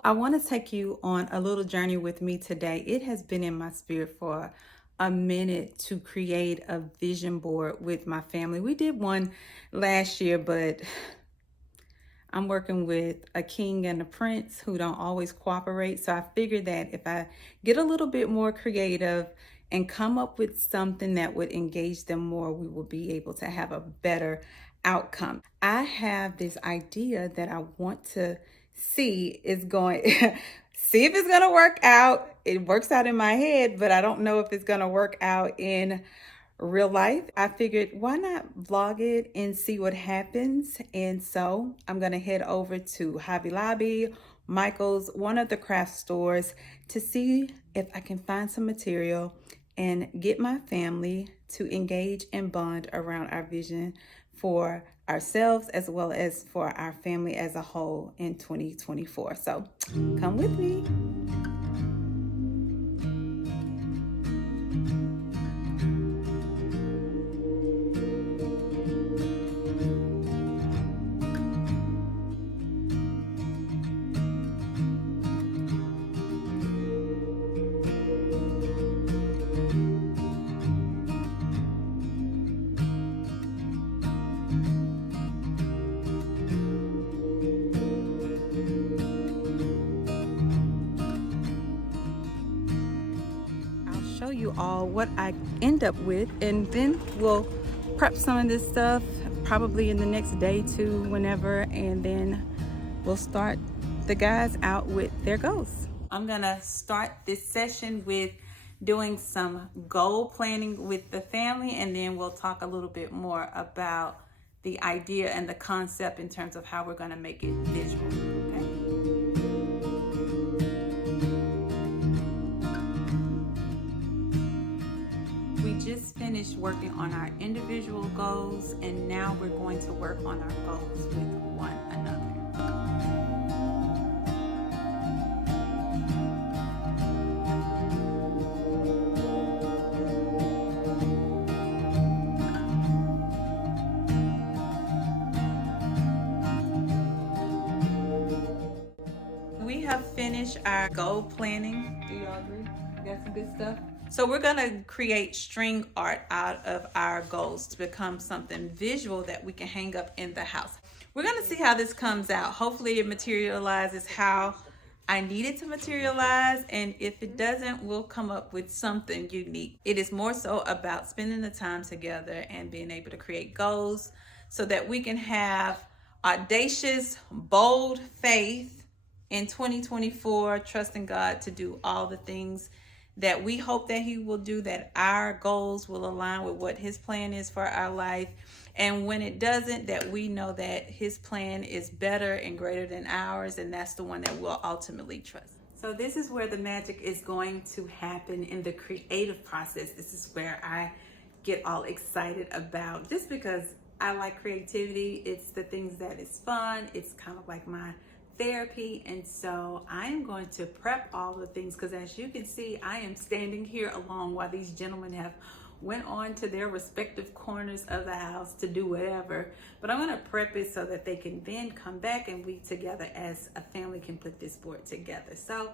So I want to take you on a little journey with me today. It has been in my spirit for a minute to create a vision board with my family. We did one last year, but I'm working with a king and a prince who don't always cooperate. So I figured that if I get a little bit more creative and come up with something that would engage them more, we will be able to have a better outcome. I have this idea that I want to see is going see if it's going to work out. It works out in my head, but I don't know if it's going to work out in real life. I figured why not vlog it and see what happens. And so I'm going to head over to Hobby Lobby, Michael's, one of the craft stores to see if I can find some material and get my family to engage and bond around our vision for ourselves as well as for our family as a whole in 2024. So come with me. Show you all what I end up with, and then we'll prep some of this stuff probably in the next day to whenever, and then we'll start the guys out with their goals. I'm gonna start this session with doing some goal planning with the family, and then we'll talk a little bit more about the idea and the concept in terms of how we're gonna make it visual. Okay. We just finished working on our individual goals, and now we're going to work on our goals with one another. We have finished our goal planning. Do y'all agree? We got some good stuff? So we're gonna create string art out of our goals to become something visual that we can hang up in the house. We're gonna see how this comes out. Hopefully it materializes how I need it to materialize, and if it doesn't, we'll come up with something unique. It is more so about spending the time together and being able to create goals so that we can have audacious, bold faith in 2024, trusting God to do all the things that we hope that he will do, that our goals will align with what his plan is for our life. And when it doesn't, that we know that his plan is better and greater than ours, and that's the one that we'll ultimately trust. So this is where the magic is going to happen in the creative process. This is where I get all excited about, just because I like creativity. It's the things that is fun. It's kind of like my therapy. And so I am going to prep all the things, because as you can see, I am standing here alone while these gentlemen have went on to their respective corners of the house to do whatever. But I'm going to prep it so that they can then come back and we together as a family can put this board together. So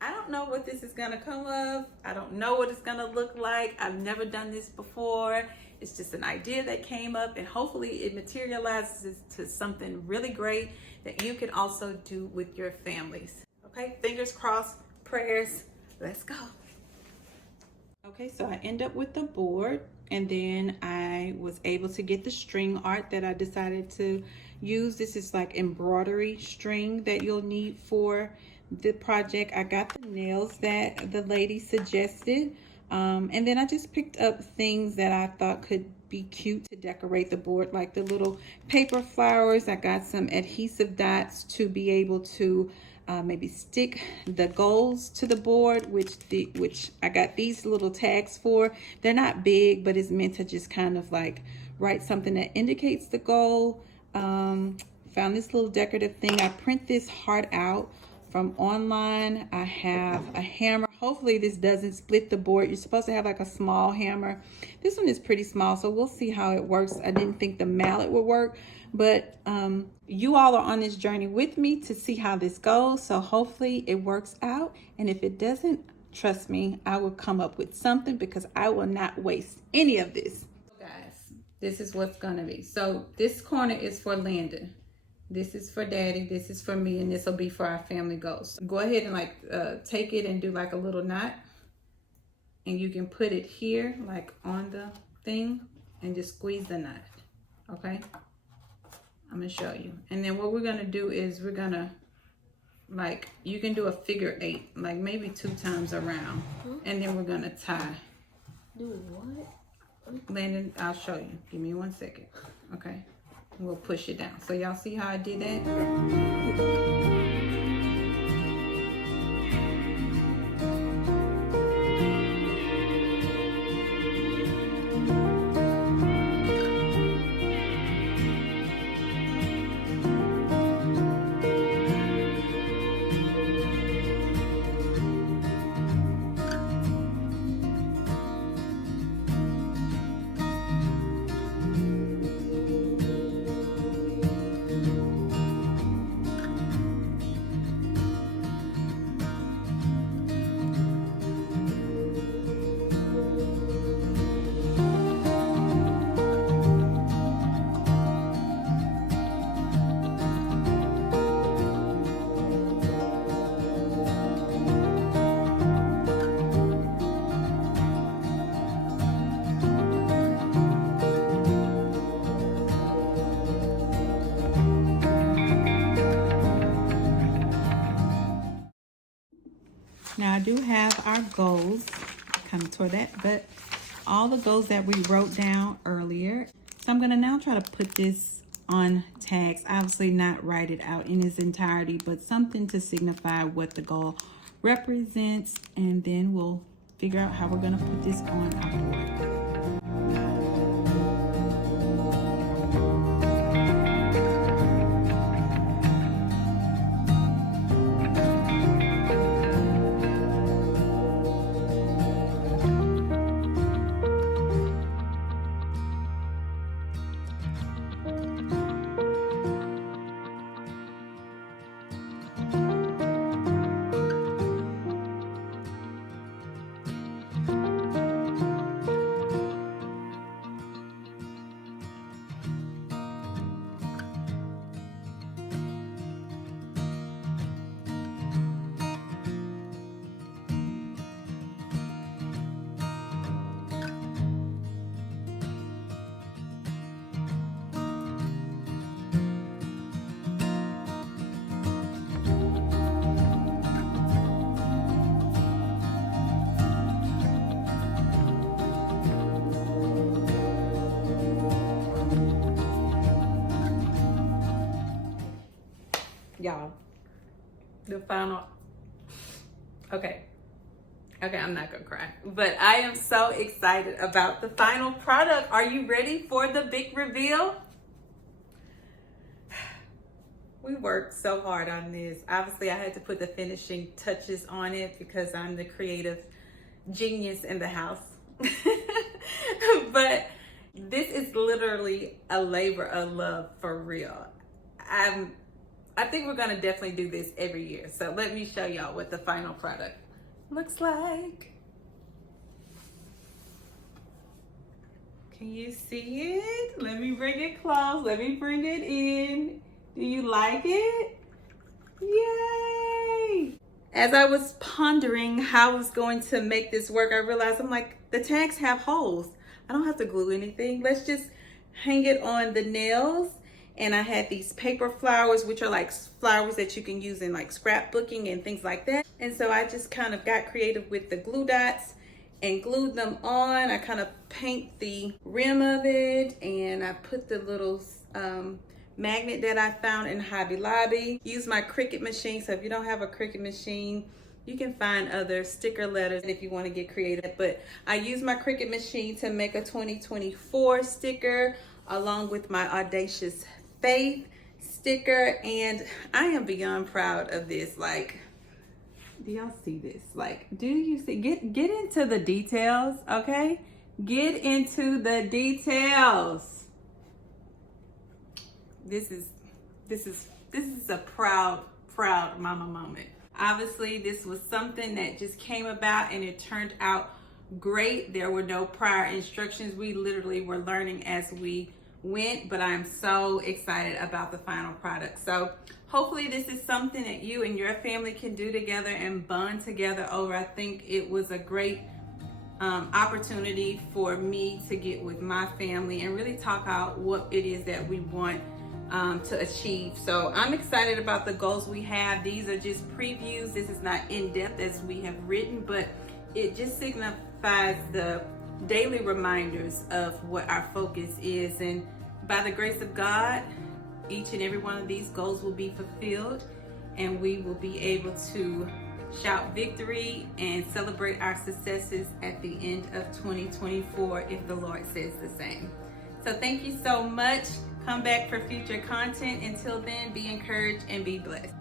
I don't know what this is going to come of. I don't know what it's going to look like. I've never done this before. It's just an idea that came up, and hopefully it materializes to something really great that you can also do with your families. Okay, fingers crossed, prayers, let's go. Okay, so I end up with the board, and then I was able to get the string art that I decided to use. This is like embroidery string that you'll need for the project. I got the nails that the lady suggested. And then I just picked up things that I thought could be cute to decorate the board, like the little paper flowers. I got some adhesive dots to be able to maybe stick the goals to the board, which I got these little tags for. They're not big, but it's meant to just kind of like write something that indicates the goal. Found this little decorative thing. I print this heart out from online. I have a hammer Hopefully this doesn't split the board. You're supposed to have like a small hammer. This one is pretty small, so we'll see how it works. I didn't think the mallet would work, but you all are on this journey with me to see how this goes. So hopefully it works out. And if it doesn't, trust me, I will come up with something because I will not waste any of this. Guys, this is what's gonna be. So this corner is for Landon. This is for Daddy, this is for me, and this will be for our family goals. Go ahead and like take it and do like a little knot. And you can put it here, like on the thing, and just squeeze the knot, okay? I'm gonna show you. And then what we're gonna do is we're gonna, like, you can do a figure 8, like maybe 2 times around. And then we're gonna tie. Do what? Landon, I'll show you. Give me 1 second, okay? We'll push it down. So y'all see how I did that? Now I do have our goals coming toward that, but all the goals that we wrote down earlier. So I'm gonna now try to put this on tags. Obviously not write it out in its entirety, but something to signify what the goal represents, and then we'll figure out how we're gonna put this on our board. Y'all, the final, okay, I'm not gonna cry, but I am so excited about the final product. Are you ready for the big reveal? We worked so hard on this. Obviously I had to put the finishing touches on it because I'm the creative genius in the house. But this is literally a labor of love for real. I think we're gonna definitely do this every year. So let me show y'all what the final product looks like. Can you see it? Let me bring it close. Let me bring it in. Do you like it? Yay! As I was pondering how I was going to make this work, I realized I'm like, the tags have holes. I don't have to glue anything. Let's just hang it on the nails. And I had these paper flowers, which are like flowers that you can use in like scrapbooking and things like that. And so I just kind of got creative with the glue dots and glued them on. I kind of paint the rim of it, and I put the little magnet that I found in Hobby Lobby. Use my Cricut machine. So if you don't have a Cricut machine, you can find other sticker letters if you want to get creative. But I use my Cricut machine to make a 2024 sticker along with my Audacious Faith sticker, and I am beyond proud of this. Like, Do y'all see this? Like, do you see? Get into the details, okay? Get into the details. This is a proud mama moment. Obviously, this was something that just came about and it turned out great. There were no prior instructions. We literally were learning as we went, but I'm so excited about the final product. So hopefully this is something that you and your family can do together and bond together over. I think it was a great opportunity for me to get with my family and really talk out what it is that we want to achieve. So I'm excited about the goals we have. These are just previews. This is not in depth as we have written, but it just signifies the daily reminders of what our focus is. And by the grace of God, each and every one of these goals will be fulfilled, and we will be able to shout victory and celebrate our successes at the end of 2024 if the Lord says the same. So thank you so much. Come back for future content. Until then, be encouraged and be blessed.